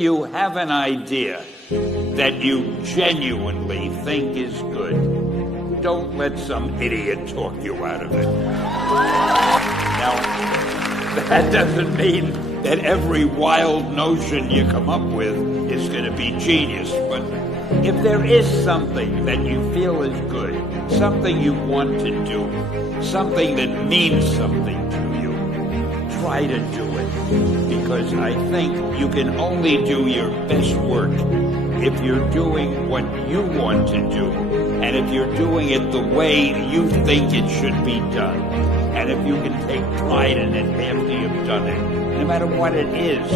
You have an idea that you genuinely think is good. Don't let some idiot talk you out of it. Now, that doesn't mean that every wild notion you come up with is going to be genius, but if there is something that you feel is good, something you want to do, something that means something to you, try to do it. Because I think you can only do your best work if you're doing what you want to do, and if you're doing it the way you think it should be done, and if you can take pride in it after you've done it, no matter what it is,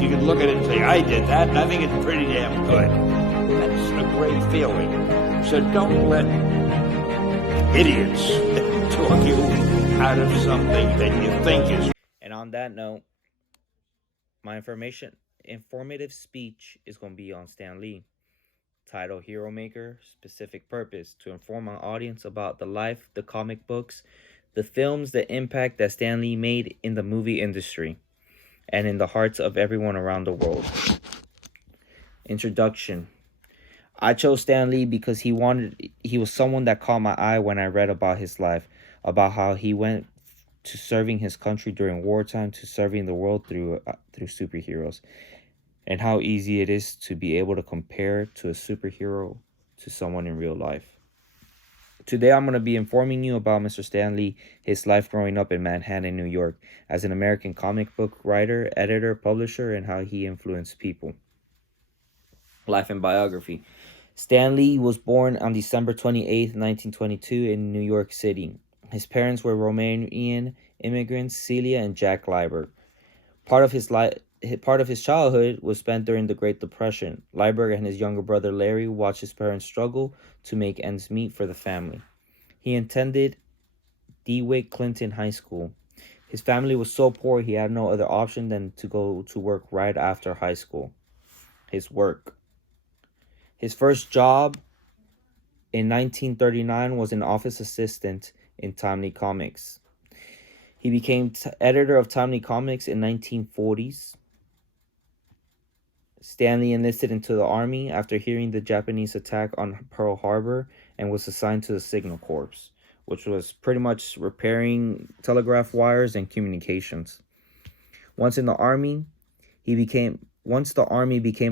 you can look at it and say, I did that, and I think it's pretty damn good. That's a great feeling. So don't let idiots talk you out of something that you think is. And on that note, my informative speech is going to be on Stan Lee. Title: Hero Maker. Specific purpose: to inform my audience about the life, the comic books, the films, the impact that Stan Lee made in the movie industry and in the hearts of everyone around the world. Introduction. I chose Stan Lee because he was someone that caught my eye when I read about his life, about how he went to serving his country during wartime to serving the world through superheroes, and how easy it is to be able to compare to a superhero to someone in real life. Today I'm going to be informing you about Mr. Stan Lee, his life growing up in Manhattan, New York, as an American comic book writer, editor, publisher, and how he influenced people. Life and biography. Stan Lee was born on December 28th, 1922 in New York City. His parents were Romanian immigrants, Celia and Jack Lieberg. Part of his childhood was spent during the Great Depression. Lieberg and his younger brother Larry watched his parents struggle to make ends meet for the family. He attended DeWitt Clinton High School. His family was so poor he had no other option than to go to work right after high school. His work. His first job in 1939 was an office assistant in Timely Comics. He became editor of Timely Comics in 1940s. Stan Lee enlisted into the Army after hearing the Japanese attack on Pearl Harbor and was assigned to the Signal Corps, which was pretty much repairing telegraph wires and communications. Once the Army became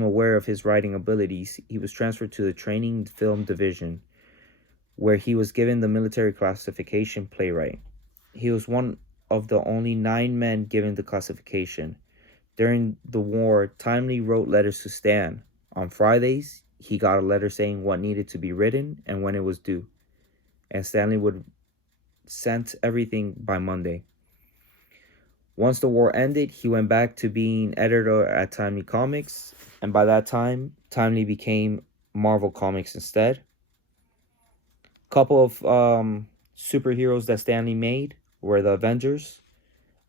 aware of his writing abilities, he was transferred to the Training Film Division, where he was given the military classification playwright. He was one of the only 9 men given the classification. During the war, Timely wrote letters to Stan. On Fridays, he got a letter saying what needed to be written and when it was due, and Stanley would send everything by Monday. Once the war ended, he went back to being editor at Timely Comics, and by that time, Timely became Marvel Comics instead. Couple of superheroes that Stan Lee made were the Avengers.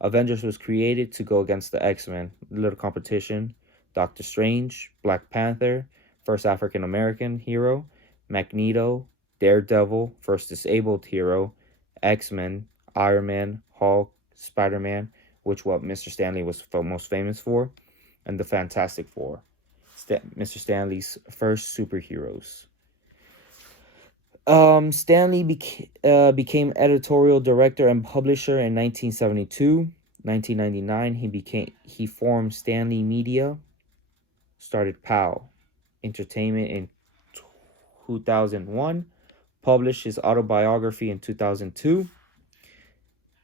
Avengers was created to go against the X-Men. Little competition. Doctor Strange, Black Panther, first African American hero, Magneto, Daredevil, first disabled hero, X-Men, Iron Man, Hulk, Spider-Man, which what Mr. Stan Lee was most famous for, and the Fantastic Four. Mr. Stan Lee's first superheroes. Stan Lee became editorial director and publisher in 1972. 1999, he formed Stan Lee Media, started POW Entertainment in 2001, published his autobiography in 2002.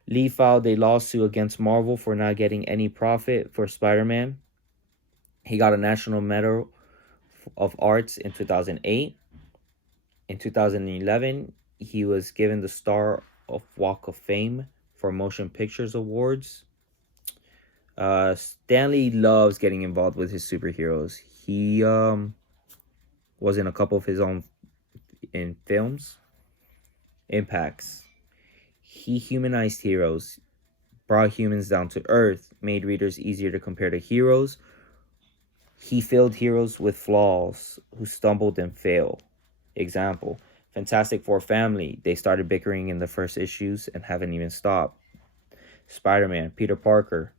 Lee filed a lawsuit against Marvel for not getting any profit for Spider-Man. He got a National Medal of Arts in 2008. In 2011, he was given the Star of Walk of Fame for Motion Pictures Awards. Stan Lee loves getting involved with his superheroes. He was in a couple of his own films. Impacts. He humanized heroes, brought humans down to earth, made readers easier to compare to heroes. He filled heroes with flaws who stumbled and failed. Example, Fantastic Four family. They started bickering in the first issues and haven't even stopped. Spider-Man, Peter Parker,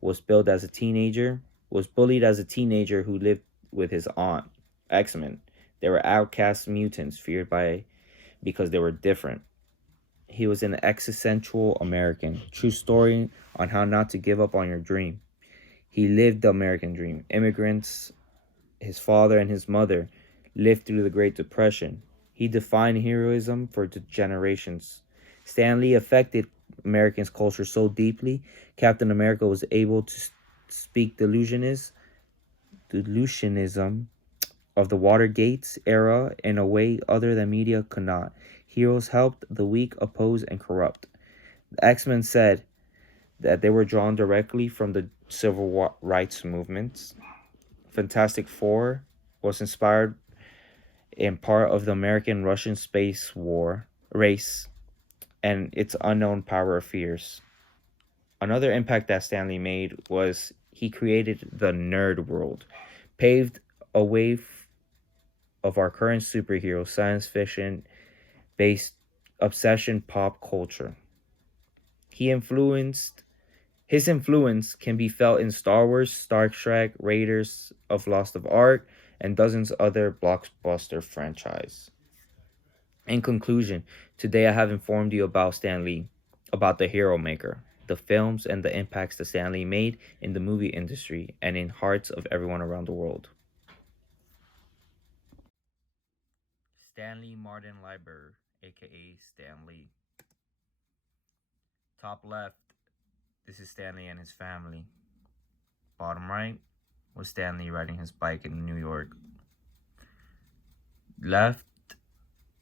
was billed as a teenager was bullied as a teenager who lived with his aunt. X-Men. They were outcast mutants feared by because they were different. He was an existential American. True story on how not to give up on your dream. He lived the American dream. Immigrants, his father and his mother, lived through the Great Depression. He defined heroism for generations. Stan Lee affected Americans' culture so deeply, Captain America was able to speak delusionism of the Watergate era in a way other than media could not. Heroes helped the weak, oppose, and corrupt. The X-Men said that they were drawn directly from the civil rights movements. Fantastic Four was inspired in part of the American-Russian space war race and its unknown power of fears. Another impact that Stan Lee made was he created the nerd world, paved a way of our current superhero science fiction-based obsession pop culture. His influence can be felt in Star Wars, Star Trek, Raiders of Lost Ark, and dozens other blockbuster franchises. In conclusion, today I have informed you about Stan Lee, about the Hero Maker, the films and the impacts that Stan Lee made in the movie industry and in hearts of everyone around the world. Stanley Martin Lieber, aka Stan Lee. Top left, this is Stanley and his family. Bottom right was Stanley riding his bike in New York. Left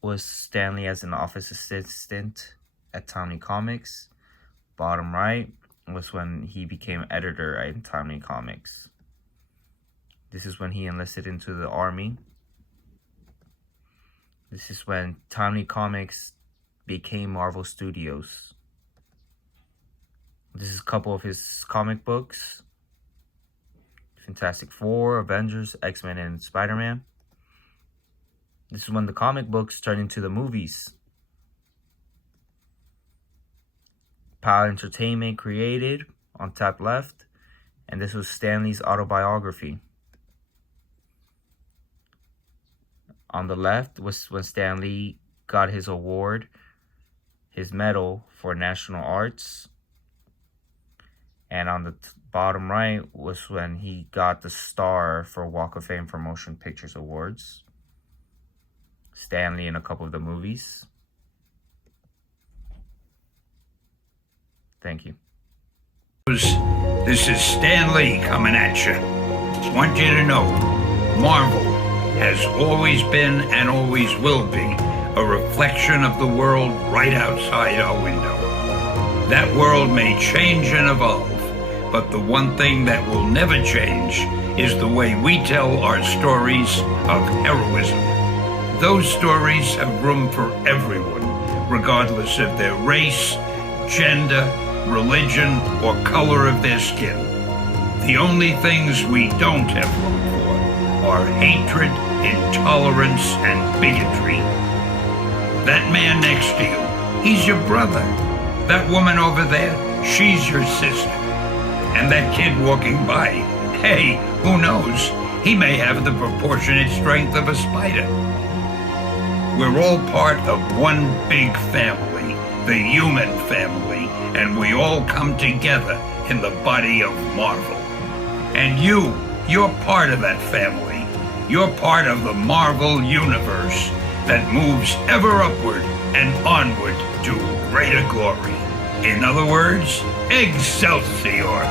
was Stanley as an office assistant at Timely Comics. Bottom right was when he became editor at Timely Comics. This is when he enlisted into the army. This is when Timely Comics became Marvel Studios. This is a couple of his comic books. Fantastic Four, Avengers, X-Men, and Spider-Man. This is when the comic books turned into the movies. PAL Entertainment created on top left, and this was Stanley's autobiography. On the left was when Stanley got his award, his medal for national arts. And on the bottom right was when he got the star for Walk of Fame for Motion Pictures Awards. Stanley in a couple of the movies. Thank you. This is Stan Lee coming at you. Want you to know, Marvel has always been and always will be a reflection of the world right outside our window. That world may change and evolve, but the one thing that will never change is the way we tell our stories of heroism. Those stories have room for everyone, regardless of their race, gender, religion, or color of their skin. The only things we don't have room for are hatred, intolerance, and bigotry. That man next to you, he's your brother. That woman over there, she's your sister. And that kid walking by, hey, who knows? He may have the proportionate strength of a spider. We're all part of one big family, the human family, and we all come together in the body of Marvel. And you're part of that family. You're part of the Marvel universe that moves ever upward and onward to greater glory. In other words, Excelsior!